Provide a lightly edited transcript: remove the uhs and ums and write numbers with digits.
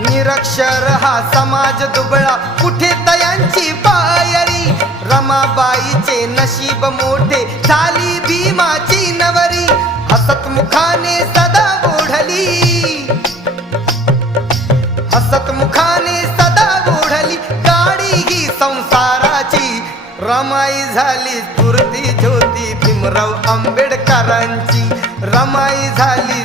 निरक्षर हा समाज दुबळा, कुठे तयांची पायरी. रमाबाईचे नशीब मोठे, झाली भीमाची नवरी. हसतमुखाने सदा ओढली, हसतमुखाने सदा ओढली गाडी ही संसाराची. रमाई झाली स्फूर्ती ज्योती भीमराव आंबेडकरांची. रमाई झाली